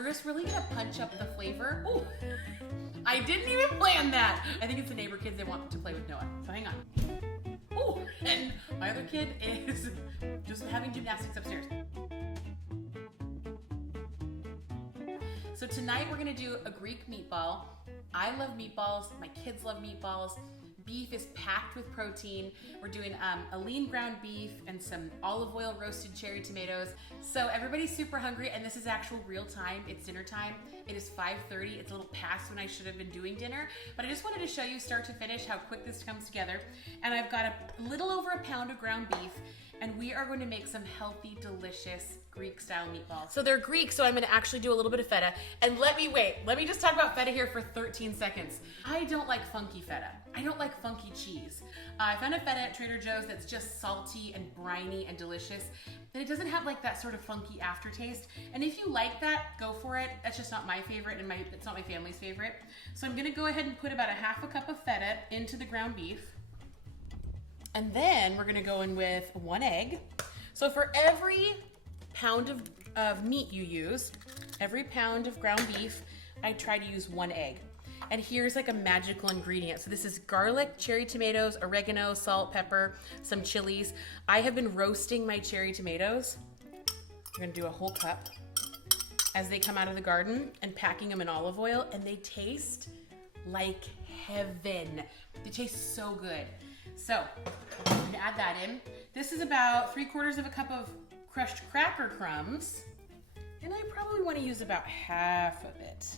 we're just really gonna punch up the flavor. Ooh, I didn't even plan that. I think it's the neighbor kids, they want to play with Noah. So hang on. Ooh, and my other kid is just having gymnastics upstairs. So tonight we're gonna do a Greek meatball. I love meatballs, my kids love meatballs. Beef is packed with protein. We're doing a lean ground beef and some olive oil roasted cherry tomatoes. So everybody's super hungry, and this is actual real time. It's dinner time. It is 5:30. It's a little past when I should have been doing dinner, but I just wanted to show you start to finish how quick this comes together. And I've got a little over a pound of ground beef, and we are going to make some healthy, delicious Greek style meatballs. So they're Greek, so I'm gonna actually do a little bit of feta. And let me just talk about feta here for 13 seconds. I don't like funky feta. I don't like funky cheese. I found a feta at Trader Joe's that's just salty and briny and delicious. And it doesn't have like that sort of funky aftertaste. And if you like that, go for it. That's just not my favorite, and it's not my family's favorite. So I'm gonna go ahead and put about a half a cup of feta into the ground beef. And then we're gonna go in with 1 egg. So for every pound of meat you use, every pound of ground beef, I try to use 1 egg. And here's like a magical ingredient. So this is garlic, cherry tomatoes, oregano, salt, pepper, some chilies. I have been roasting my cherry tomatoes. I'm gonna do a whole cup as they come out of the garden and packing them in olive oil, and they taste like heaven. They taste so good. So I'm gonna add that in. This is about 3/4 of a cup of crushed cracker crumbs, and I probably want to use about half of it.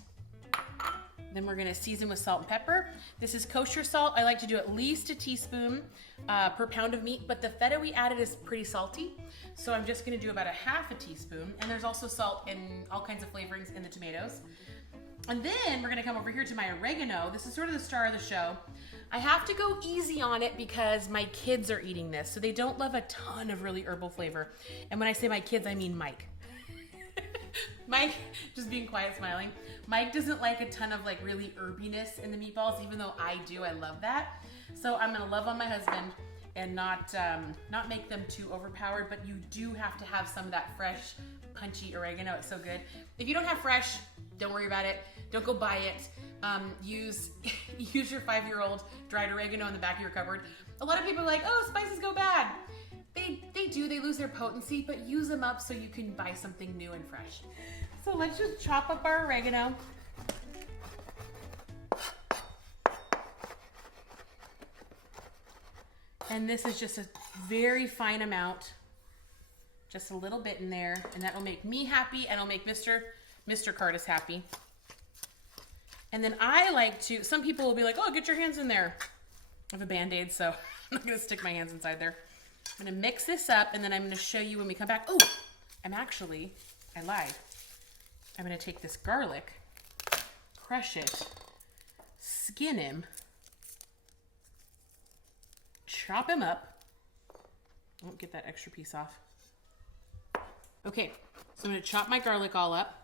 Then we're gonna season with salt and pepper. This is kosher salt. I like to do at least a teaspoon per pound of meat, but the feta we added is pretty salty, so I'm just gonna do about a half a teaspoon. And there's also salt and all kinds of flavorings in the tomatoes. And then we're gonna come over here to my oregano. This is sort of the star of the show. I have to go easy on it because my kids are eating this, so they don't love a ton of really herbal flavor. And when I say my kids, I mean Mike. Mike, just being quiet, smiling. Mike doesn't like a ton of like really herbiness in the meatballs, even though I do. I love that. So I'm gonna love on my husband and not make them too overpowered, but you do have to have some of that fresh, punchy oregano. It's so good. If you don't have fresh, don't worry about it. Don't go buy it. Use your 5-year-old dried oregano in the back of your cupboard. A lot of people are like, oh, spices go bad. They do, they lose their potency, but use them up so you can buy something new and fresh. So let's just chop up our oregano. And this is just a very fine amount, just a little bit in there, and that will make me happy, and it'll make Mr. Curtis happy. And then I like to, some people will be like, oh, get your hands in there. I have a Band-Aid, so I'm not gonna stick my hands inside there. I'm gonna mix this up, and then I'm gonna show you when we come back. Oh, I lied. I'm gonna take this garlic, crush it, skin him, chop him up. I won't get that extra piece off. Okay, so I'm gonna chop my garlic all up.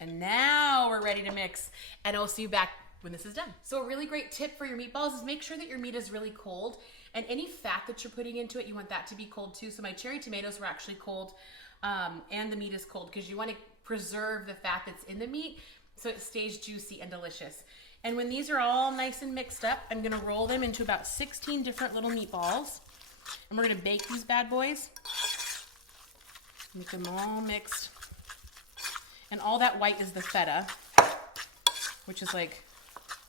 And now we're ready to mix, and I'll see you back when this is done. So a really great tip for your meatballs is make sure that your meat is really cold, and any fat that you're putting into it, you want that to be cold too. So my cherry tomatoes were actually cold, and the meat is cold because you want to preserve the fat that's in the meat so it stays juicy and delicious. And when these are all nice and mixed up, I'm gonna roll them into about 16 different little meatballs, and we're gonna bake these bad boys. Make them all mixed. And all that white is the feta, which is like,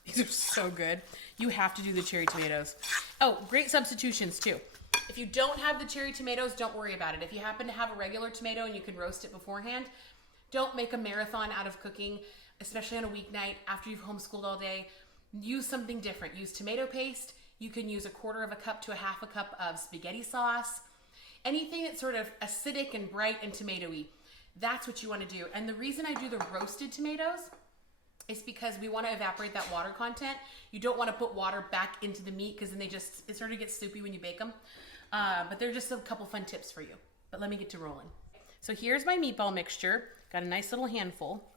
these are so good. You have to do the cherry tomatoes. Oh, great substitutions too. If you don't have the cherry tomatoes, don't worry about it. If you happen to have a regular tomato and you can roast it beforehand, don't make a marathon out of cooking, especially on a weeknight after you've homeschooled all day. Use something different. Use tomato paste. You can use 1/4 cup to 1/2 cup of spaghetti sauce. Anything that's sort of acidic and bright and tomatoey. That's what you want to do. And the reason I do the roasted tomatoes is because we want to evaporate that water content. You don't want to put water back into the meat because then it sort of gets soupy when you bake them. But they're just a couple fun tips for you. But let me get to rolling. So here's my meatball mixture. Got a nice little handful.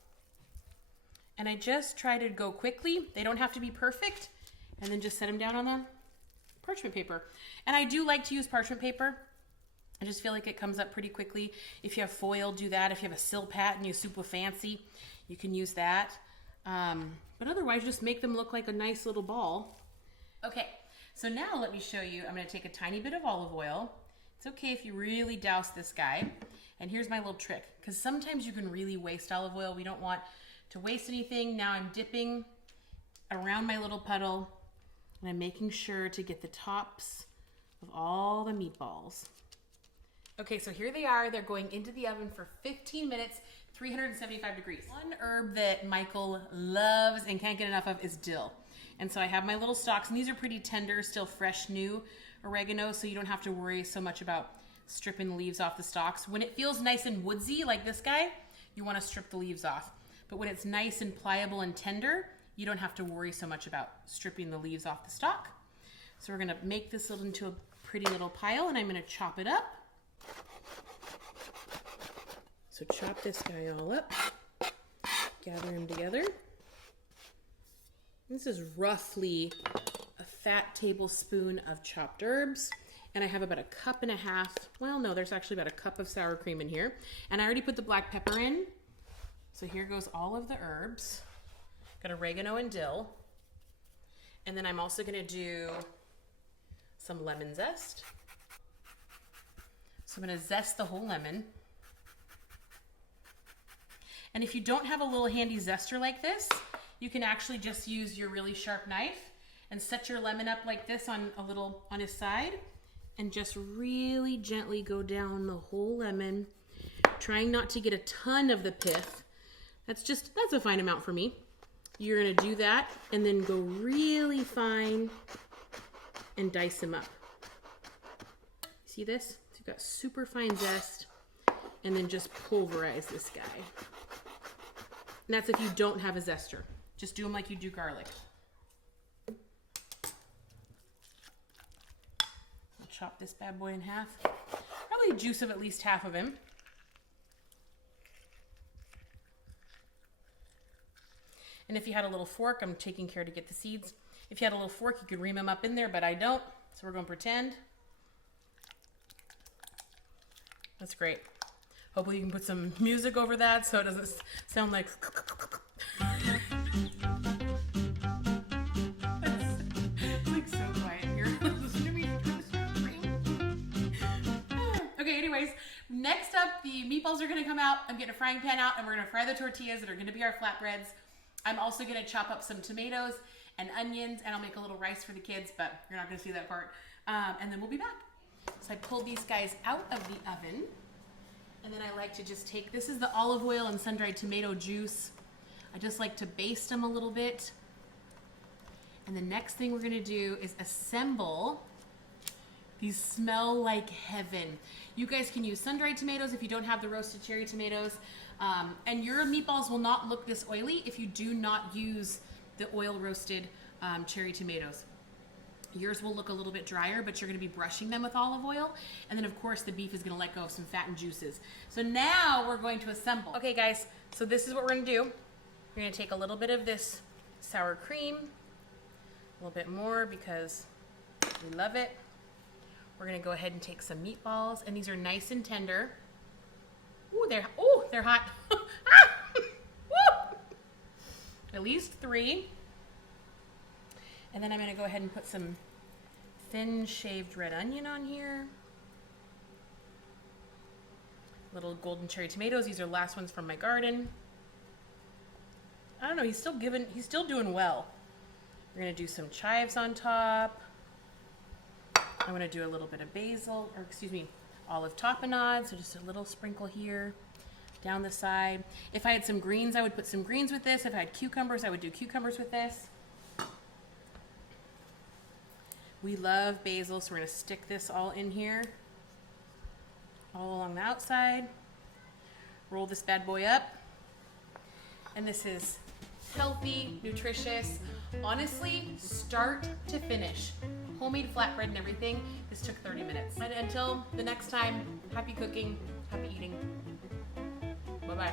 And I just try to go quickly. They don't have to be perfect. And then just set them down on the parchment paper. And I do like to use parchment paper I just feel like it comes up pretty quickly. If you have foil, do that. If you have a Silpat and you're super fancy, you can use that. But otherwise, just make them look like a nice little ball. Okay, so now let me show you. I'm gonna take a tiny bit of olive oil. It's okay if you really douse this guy. And here's my little trick, because sometimes you can really waste olive oil. We don't want to waste anything. Now I'm dipping around my little puddle, and I'm making sure to get the tops of all the meatballs. Okay, so here they are. They're going into the oven for 15 minutes, 375 degrees. One herb that Michael loves and can't get enough of is dill. And so I have my little stalks, and these are pretty tender, still fresh, new oregano, so you don't have to worry so much about stripping the leaves off the stalks. When it feels nice and woodsy, like this guy, you want to strip the leaves off. But when it's nice and pliable and tender, you don't have to worry so much about stripping the leaves off the stalk. So we're gonna make this into a pretty little pile, and I'm gonna chop it up. So chop this guy all up, gather him together. This is roughly a fat tablespoon of chopped herbs, and I have about 1.5 cups. Well, no, there's actually about 1 cup of sour cream in here. And I already put the black pepper in. So here goes all of the herbs. Got oregano and dill. And then I'm also gonna do some lemon zest. So I'm gonna zest the whole lemon. And if you don't have a little handy zester like this, you can actually just use your really sharp knife and set your lemon up like this on his side, and just really gently go down the whole lemon, trying not to get a ton of the pith. That's a fine amount for me. You're gonna do that and then go really fine and dice them up. See this? So you've got super fine zest, and then just pulverize this guy. And that's if you don't have a zester. Just do them like you do garlic. I'll chop this bad boy in half. Probably juice of at least half of him. And if you had a little fork, I'm taking care to get the seeds. If you had a little fork, you could ream them up in there, but I don't. So we're gonna pretend. That's great. Hopefully you can put some music over that so it doesn't sound like... It's like so quiet here. Listen to me. Okay, anyways, next up, the meatballs are gonna come out. I'm getting a frying pan out, and we're gonna fry the tortillas that are gonna be our flatbreads. I'm also gonna chop up some tomatoes and onions, and I'll make a little rice for the kids, but you're not gonna see that part. And then we'll be back. So I pulled these guys out of the oven. And then I like to just take, this is the olive oil and sun-dried tomato juice. I just like to baste them a little bit. And the next thing we're gonna do is assemble. These smell like heaven. You guys can use sun-dried tomatoes if you don't have the roasted cherry tomatoes. And your meatballs will not look this oily if you do not use the oil roasted cherry tomatoes. Yours will look a little bit drier, but you're gonna be brushing them with olive oil. And then of course the beef is gonna let go of some fat and juices. So now we're going to assemble. Okay guys, so this is what we're gonna do. We're gonna take a little bit of this sour cream, a little bit more because we love it. We're gonna go ahead and take some meatballs, and these are nice and tender. Ooh, they're hot. Ah! Woo! At least 3. And then I'm gonna go ahead and put some thin shaved red onion on here. Little golden cherry tomatoes. These are last ones from my garden. I don't know, he's still doing well. We're gonna do some chives on top. I'm gonna do a little bit of basil, or excuse me, olive tapenade, so just a little sprinkle here, down the side. If I had some greens, I would put some greens with this. If I had cucumbers, I would do cucumbers with this. We love basil, so we're gonna stick this all in here, all along the outside. Roll this bad boy up. And this is healthy, nutritious, honestly, start to finish. Homemade flatbread and everything. This took 30 minutes. And until the next time, happy cooking, happy eating. Bye-bye.